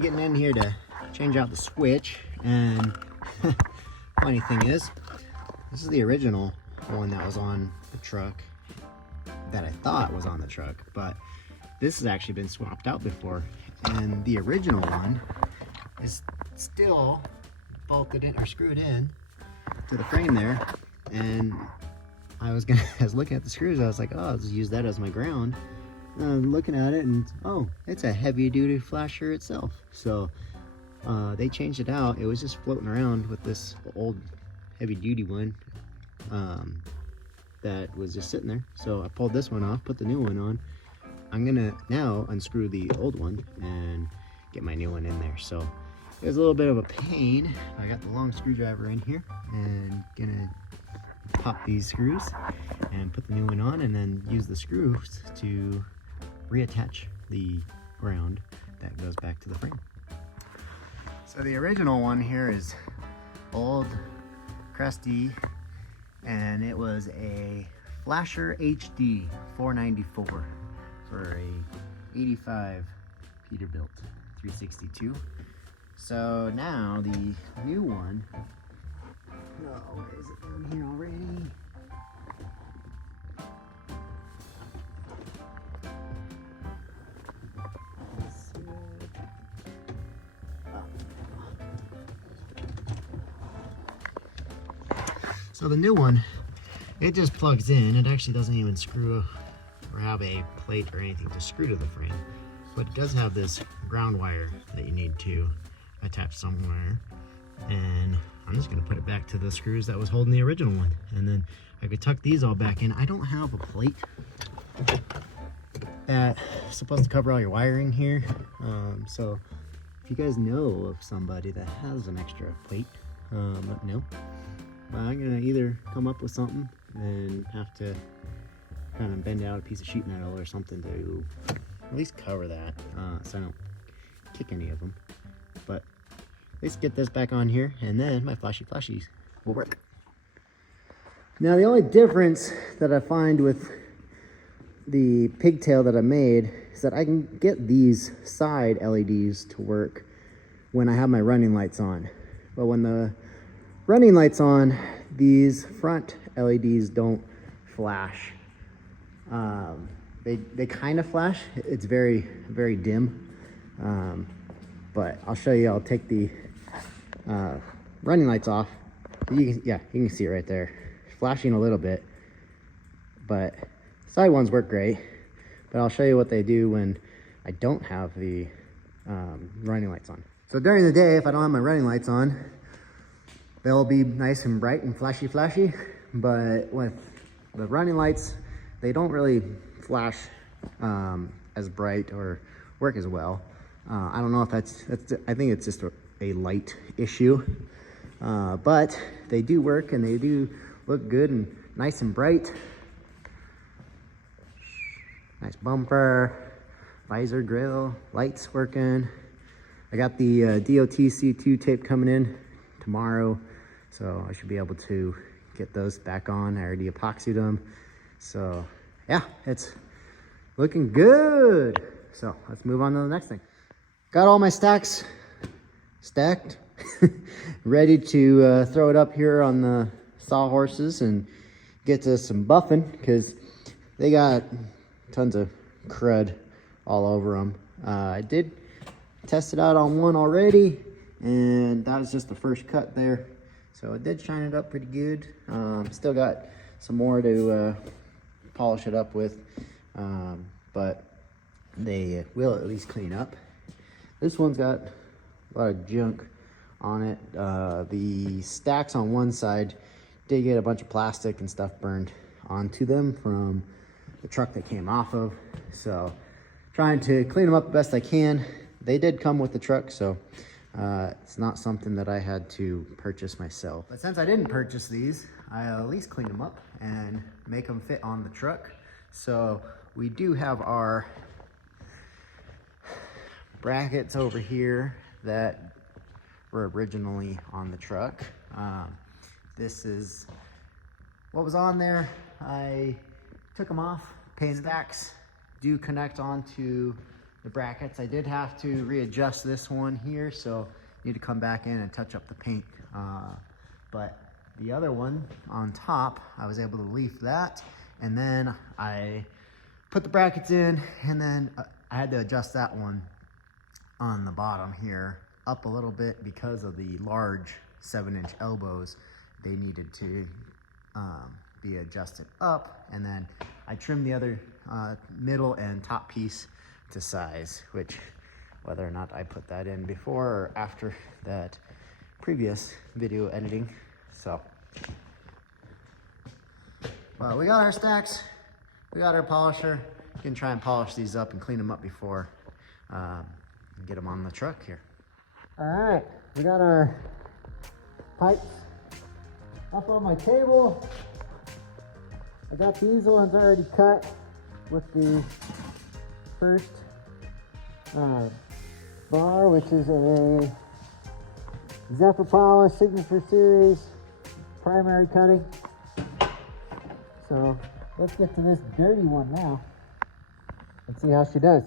finally getting in here to change out the switch, and funny thing is, this is the original one that was on the truck that I thought was on the truck, but this has actually been swapped out before, and the original one is still bolted in or screwed in to the frame there. And I was looking at the screws, I was like, oh, I'll just use that as my ground. And I'm looking at it, and oh, it's a heavy duty flasher itself. So they changed it out. It was just floating around with this old heavy duty one that was just sitting there. So I pulled this one off, put the new one on. I'm gonna now unscrew the old one and get my new one in there. So it was a little bit of a pain. I got the long screwdriver in here and gonna pop these screws and put the new one on, and then use the screws to reattach the ground that goes back to the frame. So the original one here is old, crusty, and it was a Flasher HD 494 for a 85 Peterbilt 362. So now the new one, oh, where is it down here already? So the new one, it just plugs in. It actually doesn't even screw or have a plate or anything to screw to the frame, but it does have this ground wire that you need to attach somewhere. And I'm just gonna put it back to the screws that was holding the original one, and then I could tuck these all back in. I don't have a plate that's supposed to cover all your wiring here, so if you guys know of somebody that has an extra plate, let me know. I'm gonna either come up with something and have to kind of bend out a piece of sheet metal or something to at least cover that, so I don't kick any of them. But at least get this back on here, and then my flashies will work. Now the only difference that I find with the pigtail that I made is that I can get these side LEDs to work when I have my running lights on. But when the running lights on, these front LEDs don't flash. They kind of flash. It's very, very dim. But I'll show you. I'll take the running lights off. You can see it right there, flashing a little bit. But side ones work great. But I'll show you what they do when I don't have the running lights on. So during the day, if I don't have my running lights on, they'll be nice and bright and flashy, but with the running lights, they don't really flash as bright or work as well. I don't know if that's I think it's just a light issue, but they do work and they do look good and nice and bright. Nice bumper, visor, grill, lights working. I got the DOT C2 tape coming in tomorrow, so I should be able to get those back on. I already epoxied them, so yeah, it's looking good. So let's move on to the next thing. Got all my stacks stacked ready to throw it up here on the sawhorses and get to some buffing, because they got tons of crud all over them. I did test it out on one already, and that was just the first cut there, so it did shine it up pretty good. Still got some more to polish it up with, but they will at least clean up. This one's got a lot of junk on it. The stacks on one side did get a bunch of plastic and stuff burned onto them from the truck that came off of, so trying to clean them up the best I can. They did come with the truck, so it's not something that I had to purchase myself. But since I didn't purchase these, I'll at least clean them up and make them fit on the truck. So we do have our brackets over here that were originally on the truck. This is what was on there. I took them off. Paint stacks do connect onto the brackets. I did have to readjust this one here, so need to come back in and touch up the paint. But the other one on top, I was able to leaf that, and then I put the brackets in, and then I had to adjust that one on the bottom here up a little bit because of the large 7-inch elbows. They needed to be adjusted up, and then I trimmed the other middle and top piece to size, which whether or not I put that in before or after that previous video editing. So well, we got our stacks, we got our polisher. You can try and polish these up and clean them up before get them on the truck here. All right, we got our pipes up on my table. I got these ones already cut with the first bar, which is a Zephyr Polish Signature Series primary cutting. So let's get to this dirty one now and see how she does.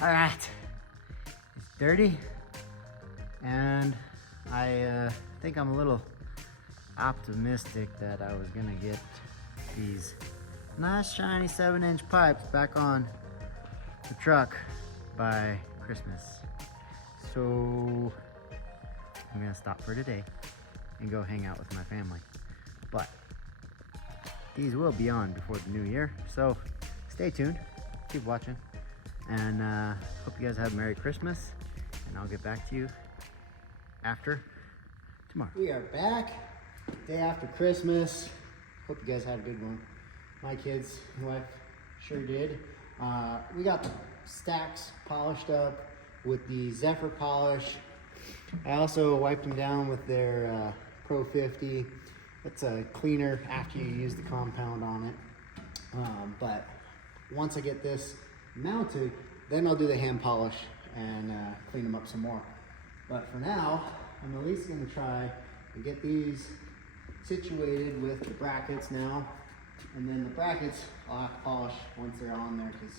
All right, it's dirty, and I think I'm a little optimistic that I was gonna get these nice shiny 7-inch pipes back on the truck by Christmas. So I'm gonna stop for today and go hang out with my family. But these will be on before the new year, so stay tuned, keep watching, and hope you guys have a Merry Christmas, and I'll get back to you after tomorrow. We are back, day after Christmas. Hope you guys had a good one. My kids and wife sure did. We got the stacks polished up with the Zephyr polish. I also wiped them down with their Pro 50. It's a cleaner after you use the compound on it. But once I get this mounted, then I'll do the hand polish and clean them up some more. But for now, I'm at least gonna try to get these situated with the brackets now. And then the brackets I'll have to polish once they're on there, because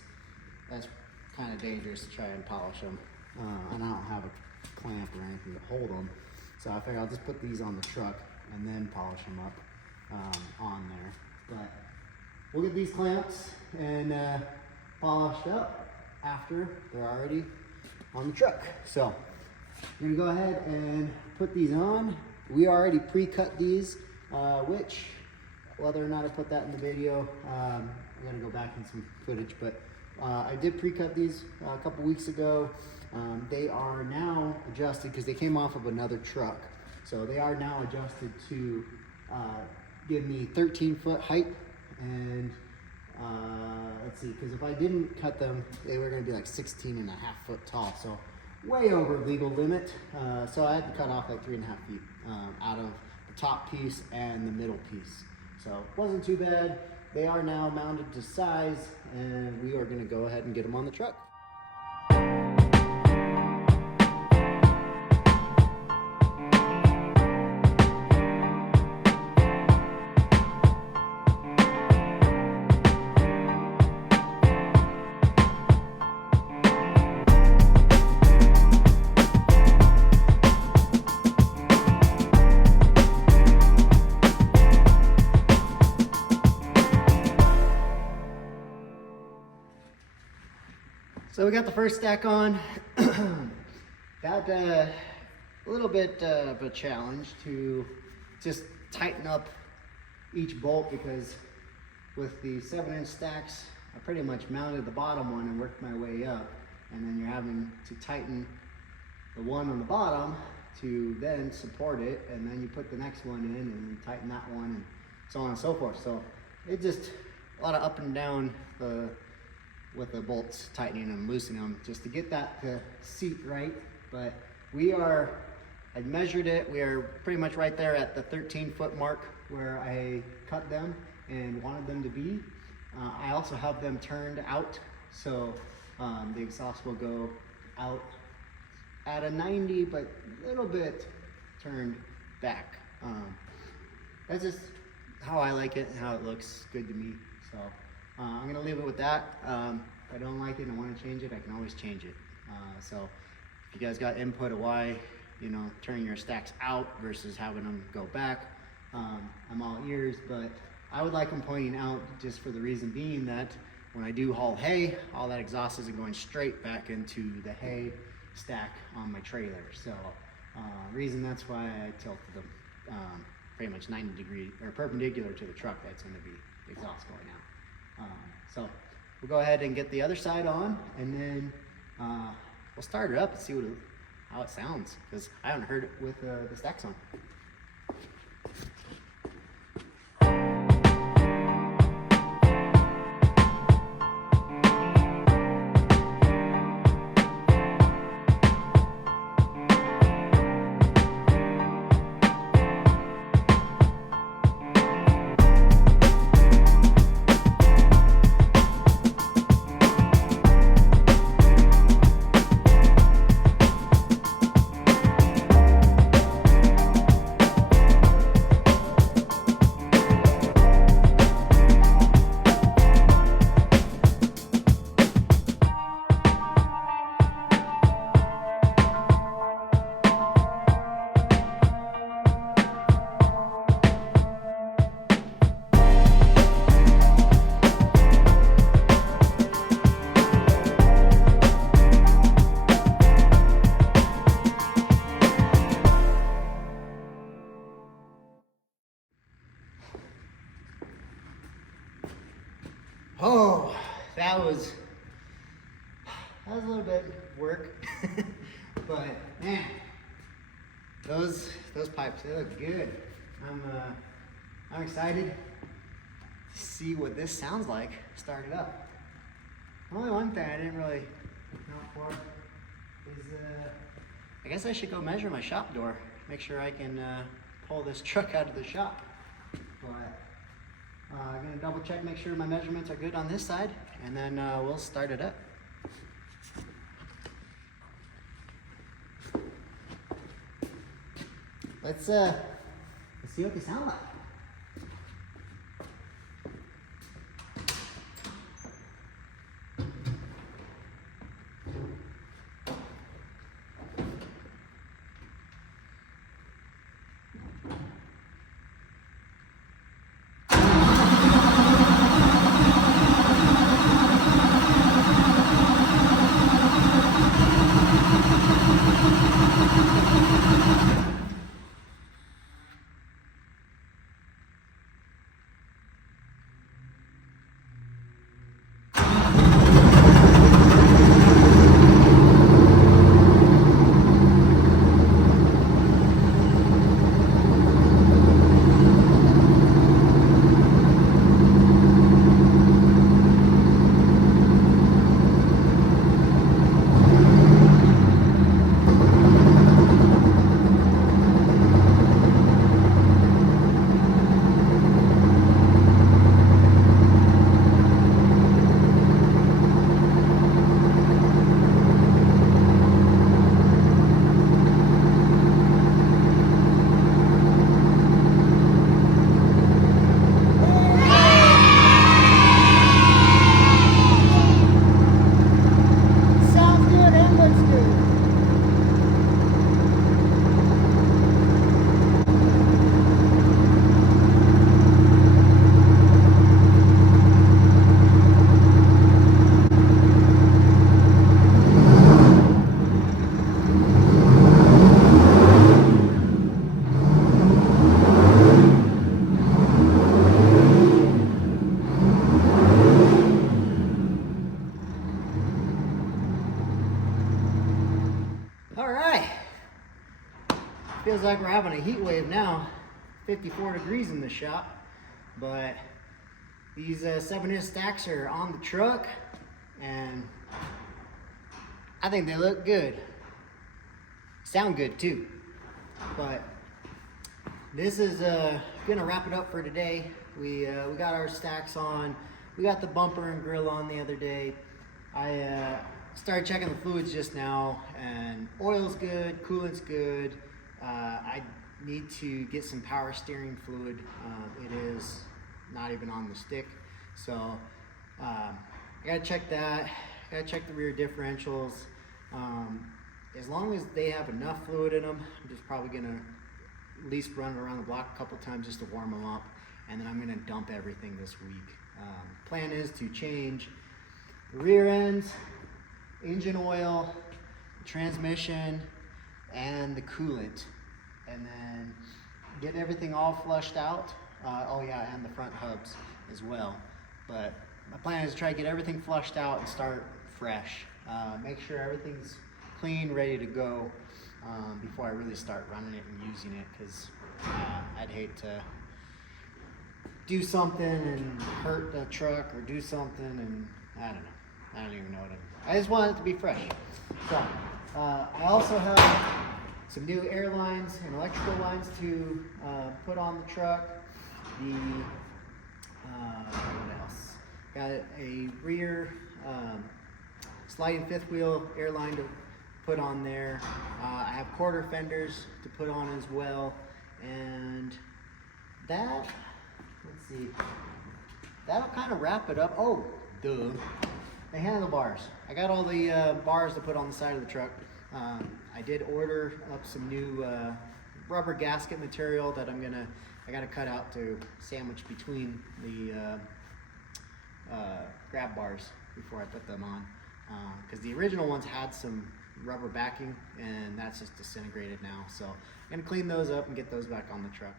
that's kind of dangerous to try and polish them. And I don't have a clamp or anything to hold them. So I figure I'll just put these on the truck and then polish them up on there. But we'll get these clamps and polished up after they're already on the truck. So I'm gonna go ahead and put these on. We already pre-cut these, which whether or not I put that in the video, I'm gonna go back in some footage, but I did pre-cut these a couple weeks ago. They are now adjusted because they came off of another truck. So they are now adjusted to give me 13-foot height. And let's see, because if I didn't cut them, they were gonna be like 16.5 foot tall. So way over legal limit. So I had to cut off like 3.5 feet out of the top piece and the middle piece. So it wasn't too bad. They are now mounted to size, and we are gonna go ahead and get them on the truck. So we got the first stack on. Got a little bit of a challenge to just tighten up each bolt, because with the 7-inch stacks, I pretty much mounted the bottom one and worked my way up. And then you're having to tighten the one on the bottom to then support it. And then you put the next one in and tighten that one, and so on and so forth. So it just a lot of up and down with the bolts, tightening them, loosening them, just to get that seat right. But I measured it, we are pretty much right there at the 13-foot mark where I cut them and wanted them to be. I also have them turned out, so the exhaust will go out at a 90, but a little bit turned back. that's just how I like it and how it looks good to me. So I'm gonna leave it with that. If I don't like it and I want to change it, I can always change it. So if you guys got input of why, you know, turning your stacks out versus having them go back, I'm all ears. But I would like them pointing out just for the reason being that when I do haul hay, all that exhaust isn't going straight back into the hay stack on my trailer. So reason that's why I tilted them pretty much 90 degrees or perpendicular to the truck. That's going to be the exhaust going out. So we'll go ahead and get the other side on, and then we'll start it up and see how it sounds, because I haven't heard it with the stacks on. Oh, that was a little bit of work, but man, those pipes, they look good. I'm excited to see what this sounds like. Start it up. Only one thing I didn't really know for is I guess I should go measure my shop door, make sure I can pull this truck out of the shop. But I'm gonna double check, make sure my measurements are good on this side, and then we'll start it up. Let's see what they sound like. Feels like we're having a heat wave now. 54 degrees in the shop, but these 7-inch stacks are on the truck, and I think they look good. Sound good too. But this is gonna wrap it up for today. We got our stacks on. We got the bumper and grill on the other day. I started checking the fluids just now, and oil's good, coolant's good. I need to get some power steering fluid. It is not even on the stick, so I gotta check that. I gotta check the rear differentials. As long as they have enough fluid in them, I'm just probably gonna at least run around the block a couple times just to warm them up, and then I'm gonna dump everything this week. Plan is to change the rear ends, engine oil, transmission, and the coolant, and then get everything all flushed out. Oh yeah, and the front hubs as well. But my plan is to try to get everything flushed out and start fresh. Make sure everything's clean, ready to go before I really start running it and using it, because I'd hate to do something and hurt the truck, or do something and I don't know. I don't even know what I just want it to be fresh. So I also have some new air lines and electrical lines to put on the truck. What else? Got a rear sliding fifth wheel air line to put on there. I have quarter fenders to put on as well, and that, let's see, that'll kind of wrap it up. Oh, duh. The handlebars. I got all the bars to put on the side of the truck. I did order up some new rubber gasket material that I gotta cut out to sandwich between the grab bars before I put them on. Because the original ones had some rubber backing, and that's just disintegrated now. So I'm gonna clean those up and get those back on the truck.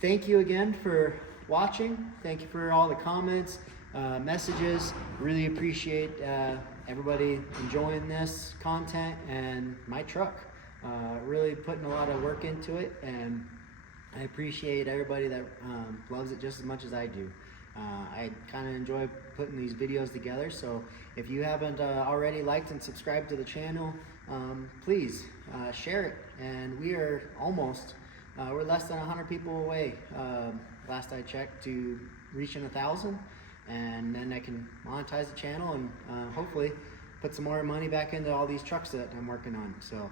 Thank you again for watching. Thank you for all the comments, messages. Really appreciate everybody enjoying this content and my truck. Really putting a lot of work into it, and I appreciate everybody that loves it just as much as I do. I kind of enjoy putting these videos together, so if you haven't already liked and subscribed to the channel, please share it. And we are almost, we're less than 100 people away, last I checked, to reaching 1,000, and then I can monetize the channel and hopefully put some more money back into all these trucks that I'm working on. So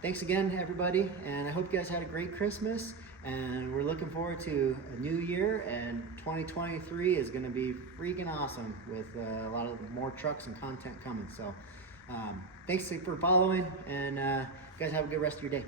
thanks again, everybody, and I hope you guys had a great Christmas, and we're looking forward to a new year, and 2023 is going to be freaking awesome with a lot of more trucks and content coming. So thanks for following, and you guys have a good rest of your day.